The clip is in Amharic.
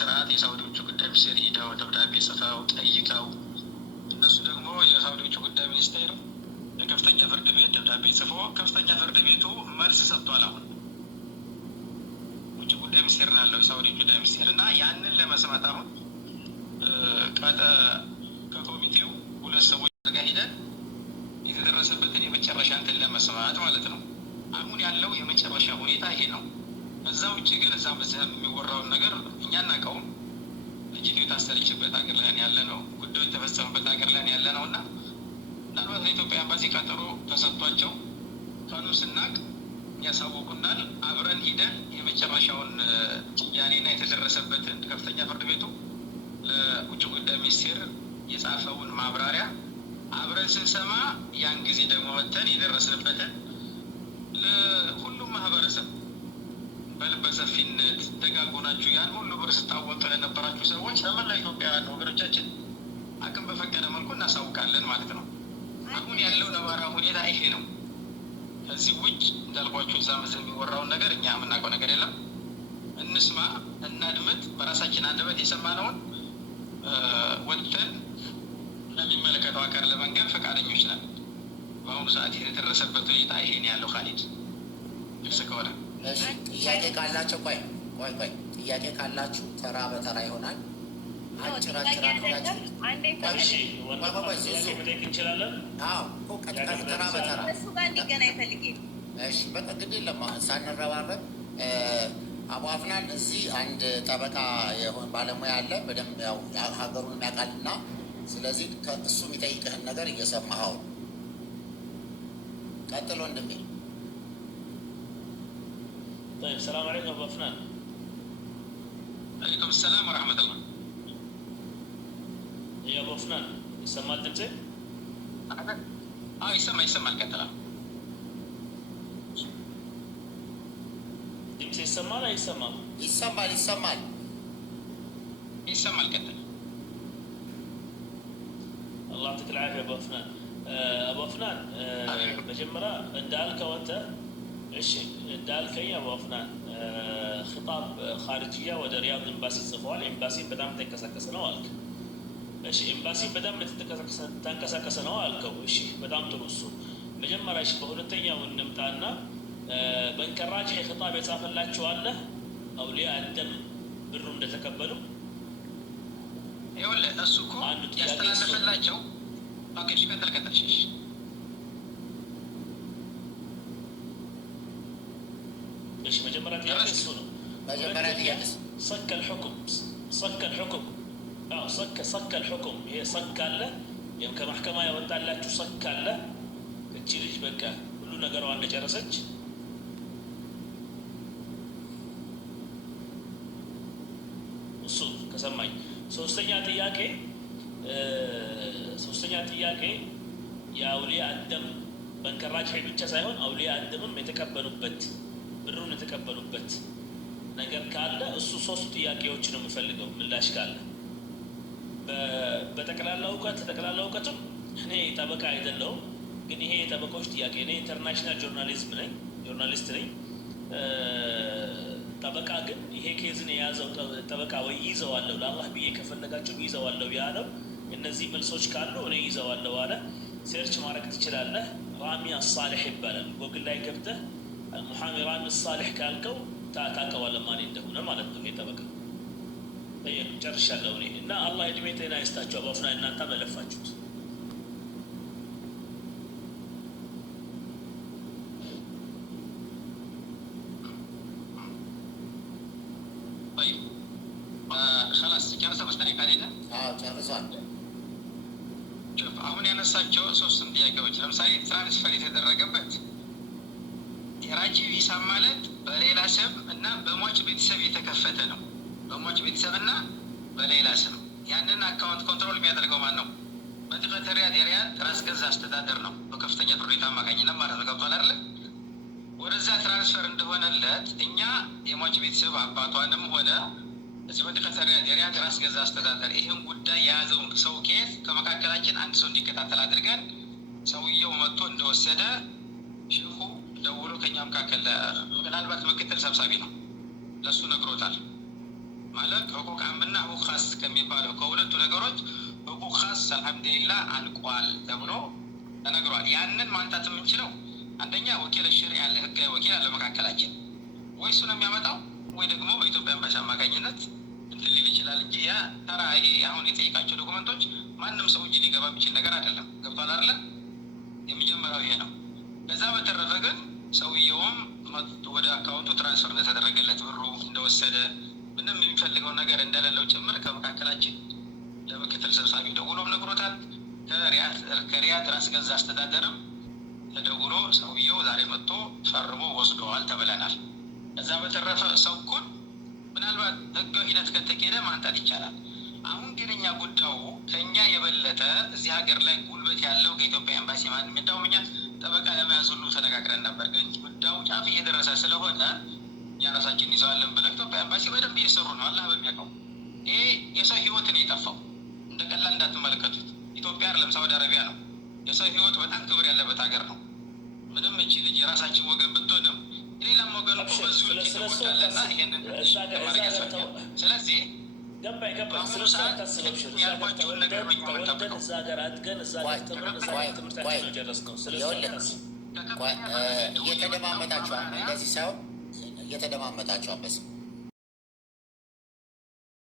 ስርዓት የሳውዲ ውጭ ጉዳይ ሚኒስቴር ሄደው ደብዳቤ ጽፈው ጠይቀው እነሱ ደግሞ የሳውዲ ውጭ ጉዳይ ሚኒስቴር ለከፍተኛ ፍርድ ቤት ደብዳቤ ጽፎ ከፍተኛ ፍርድ ቤቱ መልስ ሰጥቷል። አሁን ውጭ ጉዳይ ሚኒስቴር ነው ያለው የሳውዲ ውጭ ጉዳይ ሚኒስቴር እና ያንን ለመስማት አሁን ከኮሚቴው ሁለት ሰዎች ጋር ሄደን የተደረሰበትን የመጨረሻ እንትን ለመስማት ማለት ነው። አሁን ያለው የመጨረሻ ሁኔታ ይሄ ነው። ከዛ ውጭ ግን እዛ በዚህም የሚወራውን ነገር እኛ እናውቀውም። ልጅቱ የታሰረችበት ሀገር ላይ ያለ ነው፣ ጉዳዩ የተፈጸመበት ሀገር ላይ ያለ ነው እና ምናልባት ለኢትዮጵያ ኤምባሲ ቀጠሮ ተሰጥቷቸው ቀኑ ስናቅ ያሳውቁናል። አብረን ሂደን የመጨረሻውን ጭያኔና የተደረሰበትን ከፍተኛ ፍርድ ቤቱ ለውጭ ጉዳይ ሚኒስቴር የጻፈውን ማብራሪያ አብረን ስንሰማ ያን ጊዜ ደግሞ ወጥተን የደረስንበትን ለሁሉም ማህበረሰብ በልበ ሰፊነት ደጋጎናችሁ ያን ሁሉ ብር ስታወጡ ለነበራችሁ ሰዎች ለመላ ኢትዮጵያውያን ወገኖቻችን አቅም በፈቀደ መልኩ እናሳውቃለን ማለት ነው። አሁን ያለው ነባራ ሁኔታ ይሄ ነው። ከዚህ ውጭ እንዳልኳችሁ እዛ መዘን የሚወራውን ነገር እኛ የምናውቀው ነገር የለም። እንስማ፣ እናድምጥ። በራሳችን አንደበት የሰማነውን ወጥተን ለሚመለከተው አካል ለመንገር ፈቃደኞች ነን። በአሁኑ ሰዓት የተደረሰበት ሁኔታ ይሄን ያለው ካሊድ ግልጽ ከሆነ ጥያቄ ካላቸው ጥያቄ ካላችሁ ተራ በተራ ይሆናል። አጭር እንችላለን። ተራ በተራ እሱ ጋር እንዲገናኝ ፈልጌ በቃ ግድ የለም ሳንረባረብ። አቡ አፍናን እዚህ አንድ ጠበቃ የሆነ ባለሙያ አለ፣ በደንብ ያው ሀገሩን የሚያውቃልና ስለዚህ እሱ የሚጠይቅህን ነገር እየሰማኸው ቀጥሎ ወንድሜ። ሰላም አለይኩም አቡ አፍናን። አለይኩም ሰላም ወረሕመቱላህ። አቡ አፍናን ይሰማል ድምጼ? አዎ ይሰማል። ቀጥላ ድምጼ ይሰማል አይሰማም? ይሰማል። ቀጥል። አላህ ያዕጢክ አልዓፊያ አቡ አፍናን። አቡ አፍናን መጀመሪያ እንዳልከው አንተ እሺ እንዳልከኝ አቡ አፍናን ኺጣብ ኻሪጅያ ወደ ሪያድ ኤምባሲ ጽፈዋል። ኤምባሲ በጣም ተንቀሳቀሰ ነው አልክ። እሺ ኤምባሲ በጣም ተንቀሳቀሰ ነው አልከው። እሺ በጣም ጥሩ። እሱ መጀመሪያ እሺ በሁለተኛው እንምጣና በንቀራጭ ይሄ ኺጣብ የጻፈላችሁ አለ አውሊያ አደም ብሩ እንደተቀበሉ ይኸውልህ እሱ እኮ ያስተላለፈላቸው ኦኬ ቀጥል እሺ መጀመሪያ ጥያቄ እሱ ነው። ሰከል ሑኩም ሰከል ሑኩም ይሄ ሰክ አለ ከማሕከማ ያወጣላችሁ ሰክ አለ። እቺ ልጅ በቃ ሁሉ ነገሯ እንደጨረሰች እሱ ከሰማኝ ሶስተኛ ጥያቄ የአውሊያ አደም በንቀራጭ ሄድ ብቻ ሳይሆን አውሊያ አደምም የተቀበሉበት ብሩን የተቀበሉበት ነገር ካለ እሱ ሶስት ጥያቄዎች ነው የምፈልገው ምላሽ ካለ። በጠቅላላ እውቀትም እኔ ጠበቃ አይደለሁም፣ ግን ይሄ የጠበቃዎች ጥያቄ እኔ ኢንተርናሽናል ጆርናሊስት ነኝ። ጠበቃ ግን ይሄ ኬዝን የያዘው ጠበቃ ወይ ይዘዋለሁ ለአላህ ብዬ ከፈለጋችሁ ይዘዋለሁ ያለው እነዚህ መልሶች ካሉ እኔ ይዘዋለሁ አለ። ሴርች ማድረግ ትችላለህ። ራሚ አሳሊሕ ይባላል። ጎግል ላይ ገብተህ ሙሐሚ ራሚ አሳሊሕ ካልከው ታውቀዋለህ ማን እንደሆነ ማለት ነው። ይሄ ጠበቃ ጨርሻለሁ እኔ እና አላህ እድሜ ጤና ይስጣችሁ አቡ አፍናን፣ እናንተ መለፋችሁት። አሁን ያነሳቸው ሶስቱም ጥያቄዎች ለምሳሌ ትራንስፈር የተደረገበት የራጂ ቪሳ ማለት በሌላ ስም እና በሟች ቤተሰብ የተከፈተ ነው። በሟች ቤተሰብ እና በሌላ ስም ያንን አካውንት ኮንትሮል የሚያደርገው ማን ነው? መንግስት ሪያድ ራስ ገዝ አስተዳደር ነው። በከፍተኛ ፍርድ ቤት አማካኝነት ማለት ነው። ገብቷል አይደለ? ወደዛ ትራንስፈር እንደሆነለት እኛ የሟች ቤተሰብ አባቷንም ሆነ እዚህ መንግስት ሪያድ ራስ ገዝ አስተዳደር ይህን ጉዳይ የያዘውን ሰው ኬስ ከመካከላችን አንድ ሰው እንዲከታተል አድርገን ሰውየው መጥቶ እንደወሰደ ሼኹ ደውሎ ከኛ መካከል ምናልባት ምክትል ሰብሳቢ ነው ለሱ ነግሮታል። ማለት ሕቁቅ ዓምና ሕቁቅ ኻስ ከሚባለው ከሁለቱ ነገሮች ሕቁቅ ኻስ አልሐምዱሊላህ አልቋል ተብሎ ተነግሯል። ያንን ማንጣት የምንችለው አንደኛ ወኪል ሸሪዓ ያለ ህጋዊ ወኪል አለ መካከላችን፣ ወይ እሱ ነው የሚያመጣው ወይ ደግሞ በኢትዮጵያ ኤምባሲ አማካኝነት እንትን ሊል ይችላል እንጂ ያ ተራ ይሄ አሁን የጠየቃቸው ዶኩመንቶች ማንም ሰው እጅ ሊገባ የሚችል ነገር አይደለም። ገብቷል አይደለ? የመጀመሪያው ይሄ ነው። ከዛ በተረፈ ግን ሰውየውም ወደ አካውንቱ ትራንስፈር እንደተደረገለት ብሩ እንደወሰደ ምንም የሚፈልገው ነገር እንደሌለው ጭምር ከመካከላችን ለምክትል ሰብሳቢ ደውሎም ነግሮታል። ከሪያድ ራስ ገዝ አስተዳደርም ተደውሎ ሰውየው ዛሬ መጥቶ ፈርሞ ወስደዋል ተብለናል። ከዛ በተረፈ ሰውኩን ምናልባት ህጋዊ ሂደት ከተካሄደ ማንጣት ይቻላል። አሁን ግን እኛ ጉዳዩ ከእኛ የበለጠ እዚህ ሀገር ላይ ጉልበት ያለው ከኢትዮጵያ ኤምባሲ ማንም እንዳውም እኛ ጠበቃ ለመያዝ ሁሉ ተነጋግረን ነበር። ግን ጉዳዩ ጫፍ እየደረሰ ስለሆነ እኛ ራሳችን ይዘዋለን ብለው ኢትዮጵያ ኤምባሲ በደንብ እየሰሩ ነው። አላህ በሚያውቀው ይሄ የሰው ህይወት ነው የጠፋው። እንደ ቀላል እንዳትመለከቱት። ኢትዮጵያ አይደለም ሳውዲ አረቢያ ነው። የሰው ህይወት በጣም ክብር ያለበት ሀገር ነው። ምንም እቺ ልጅ የራሳችን ወገን ብትሆንም ሌላም ወገን እኮ በዚሁ ልጅ ተወዳለና ይህንን ማድረግ ያስፈልጋል። ስለዚህ በአሁኑ ሰዓት ያልኳቸውን ነገር ነው የምንጠብቀው። እየተደማመጣችኋል፣ እንደዚህ ሳይሆን እየተደማመጣችኋል። በስም